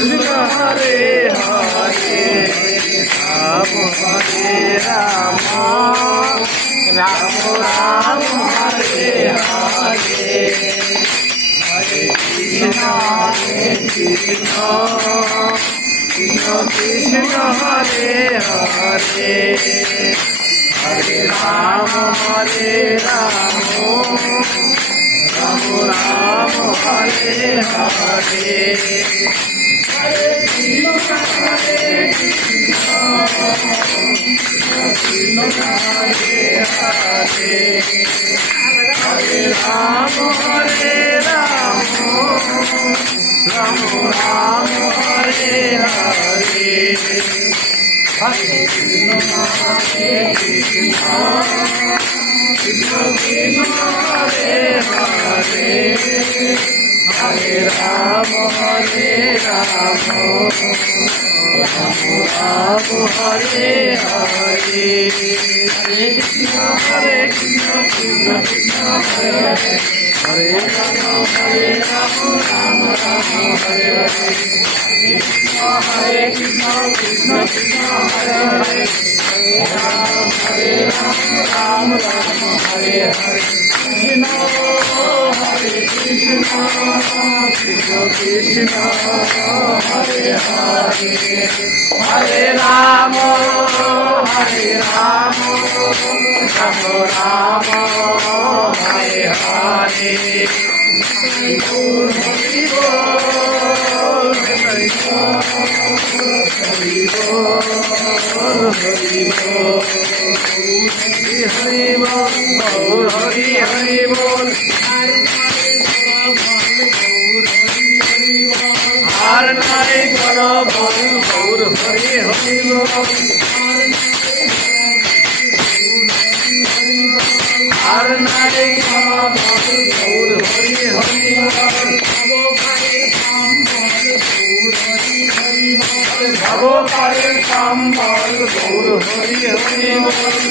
কৃষ্ণ হরে হরে রাম হরে রাম রাম রাম হরে হরে হরে কৃষ্ণ কৃষ্ণ কৃষ্ণ হরে হরে হরে রাম রাম রাম হরে হরে হরে কৃষ্ণ কৃষ্ণ হরে হরে হরে রাম রাম রাম হরে হরে হরে কৃষ্ণ কৃষ্ণ কৃষ্ণ কৃষ্ণ হরে হরে হরে রাম রাম রাম হরে হরে হরে কৃষ্ণ কৃষ্ণ কৃষ্ণ হরে হরে হরে রাম রাম হরে হরে হরে কৃষ্ণ কৃষ্ণ কৃষ্ণ হরে হরে হরে রাম রাম হরে হরে কৃষ্ণ হরে কৃষ্ণ কৃষ্ণ কৃষ্ণ হরে হরে হরে রাম রাম রাম হরে হরে হরি বল হরি বল হরি বল হরি বল হরি বল হরি হরি বল আর নারে বল গৌর হরি হরি বল আর নারে বল গৌর হরি হরি বল ভব পারে সম্বল গৌর হরি হরি বল